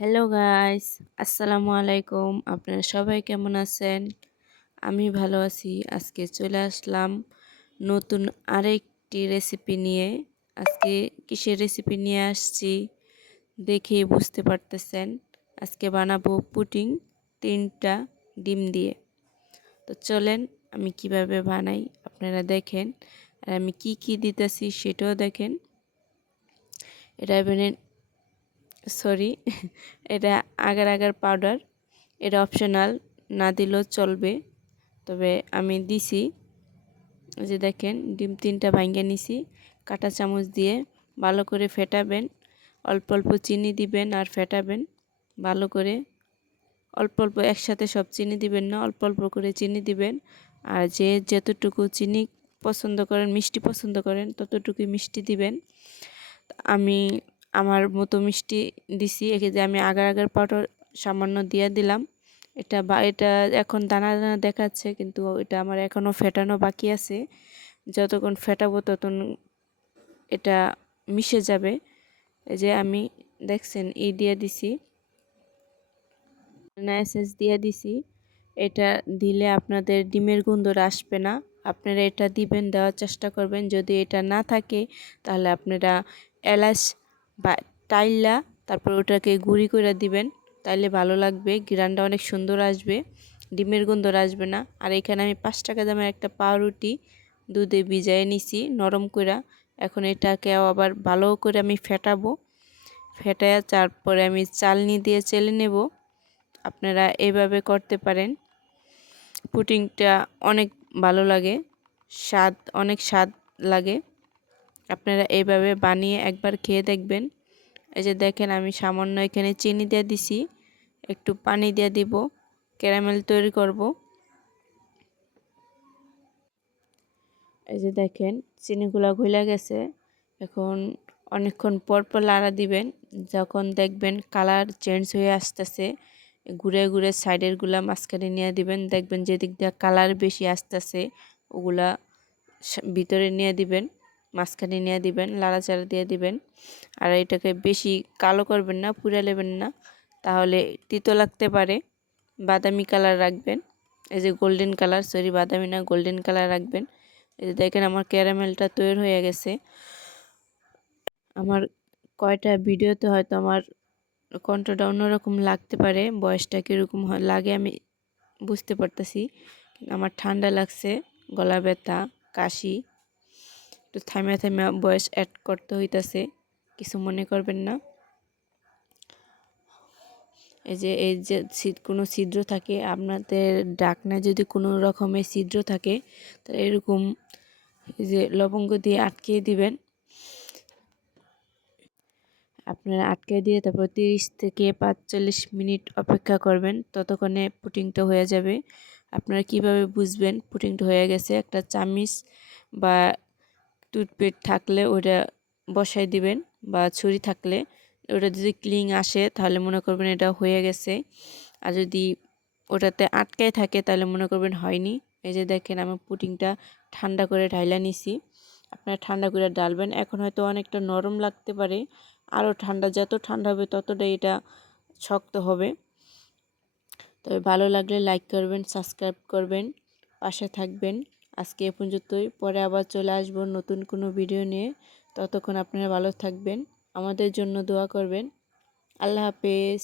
Hello guys আসসালামু আলাইকুম আপনারা সবাই কেমন আছেন? আমি ভালো আছি। আজকে চলে আসলাম নতুন আরেকটি রেসিপি নিয়ে। আজকে কিসের রেসিপি নিয়ে আসছি দেখে বুঝতে পারতেছেন। আজকে বানাবো পুটিং তিনটা ডিম দিয়ে। তো চলেন, আমি কীভাবে বানাই আপনারা দেখেন। আর আমি কি কি দিতেছি সেটাও দেখেন। এটা সরি, এটা আগার আগার পাউডার এটা অপশনাল না দিলেও চলবে। তবে আমি দিছি যে দেখেন, ডিম তিনটা ভাঙ্গে নিছি, কাটা চামচ দিয়ে ভালো করে ফেটাবেন, অল্প অল্প চিনি দিবেন আর ফেটাবেন, ভালো করে। অল্প অল্প একসাথে সব চিনি দিবেন না, অল্প অল্প করে চিনি দিবেন। আর যে যতটুকু চিনি পছন্দ করেন, মিষ্টি পছন্দ করেন, ততটুকুই মিষ্টি দিবেন। আমি আমার মতো মিষ্টি দিছি, একে যে আমি আগার আগার পাউডার সামান্য দিয়ে দিলাম। এটা বা, এটা এখন দানা দানা দেখাচ্ছে, কিন্তু এটা আমার এখনও ফেটানো বাকি আছে। যতক্ষণ ফেটাবো ততক্ষণ এটা মিশে যাবে। এই যে আমি দেখছেন, ই দিয়ে দিছি। এসেস দিয়ে দিছি। এটা দিলে আপনাদের ডিমের গন্ধটা আসবে না। আপনারা এটা দিবেন, দেওয়ার চেষ্টা করবেন। যদি এটা না থাকে, তাহলে আপনারা এলাচ বা টাইলা তারপর ওটাকে গুঁড়ি করে দিবেন। তাইলে ভালো লাগবে, গ্রানটা অনেক সুন্দর আসবে, ডিমের গন্ধ আসবে না। আর এখানে আমি পাঁচ টাকা দামের একটা পাউরুটি দুধে ভিজাই নিছি নরম করে এখন এটাকে আবার ভালো করে আমি ফেটাবো। ফেটায় তারপরে আমি চালনি দিয়ে চেলে নেব। আপনারা এভাবে করতে পারেন। পুটিংটা অনেক ভালো লাগে, স্বাদ, অনেক স্বাদ লাগে। আপনারা এইভাবে বানিয়ে একবার খেয়ে দেখবেন। এই যে দেখেন আমি সামান্য এখানে চিনি দিয়ে দিছি, একটু পানি দিয়ে দিব, ক্যারামেল তৈরি করব। এই যে দেখেন চিনিগুলা ঘুলে গেছে, এখন অনেকক্ষণ পর পর লাড়া দিবেন, যখন দেখবেন কালার চেঞ্জ হয়ে আসতেছে, ঘুরে ঘুরে সাইডেরগুলা মাঝখানে নিয়ে দিবেন, দেখবেন যেদিক দিয়ে কালার বেশি আসতেছে, ওগুলা ভিতরে নিয়ে দিবেন। মাঝখানে নিয়ে দিবেন, লাড়াচাড়া দিয়ে দিবেন। আর এটাকে বেশি কালো করবেন না, পুড়ে নেবেন না। তাহলে তিতো লাগতে পারে। বাদামি কালার রাখবেন। এই যে গোল্ডেন কালার, সরি বাদামি না, গোল্ডেন কালার রাখবেন। এই যে দেখেন আমার ক্যারামেলটা তৈরি হয়ে গেছে। আমার কয়টা ভিডিওতে হয়তো আমার কণ্ঠটা অন্যরকম লাগতে পারে, বয়সটা কীরকম লাগে আমি বুঝতে পারতেছি। আমার ঠান্ডা লাগছে, গলা ব্যথা, কাশি। একটু থামিয়া থামিয়া বয়স অ্যাড করতে হইতাছে, কিছু মনে করবেন না। এই যে এই যে কোনো ছিদ্র থাকে, আপনাদের ডাকনা যদি কোনো রকমের ছিদ্র থাকে, তাহলে এরকম এই যে লবঙ্গ দিয়ে আটকিয়ে দিবেন। আপনারা আটকে দিয়ে তারপর তিরিশ থেকে পাঁচচল্লিশ মিনিট অপেক্ষা করবেন, ততক্ষণে পুটিংটা হয়ে যাবে। আপনারা কীভাবে বুঝবেন পুটিংটা হয়ে গেছে? একটা চামিচ বা টুথপেড থাকলে ওটা বসাই দিবেন বা ছুরি থাকলে ওটা যদি ক্লিং আসে তাহলে মনে করবেন এটা হয়ে গেছে। আর যদি ওটাতে আটকায় থাকে তাহলে মনে করবেন হয়নি। এই যে দেখেন আমি পুটিংটা ঠান্ডা করে ঢাইলা নিছি। আপনারা ঠান্ডা করে ডালবেন এখন হয়তো অনেকটা নরম লাগতে পারে। আরও ঠান্ডা, যত ঠান্ডা হবে ততটাই এটা শক্ত হবে। তবে ভালো লাগলে লাইক করবেন সাবস্ক্রাইব করবেন, পাশে থাকবেন। আজকে এ পর্যন্তই। পরে আবার চলে আসব নতুন কোনো ভিডিও নিয়ে। ততক্ষণ আপনারা ভালো থাকবেন। আমাদের জন্য দোয়া করবেন। আল্লাহ হাফেজ।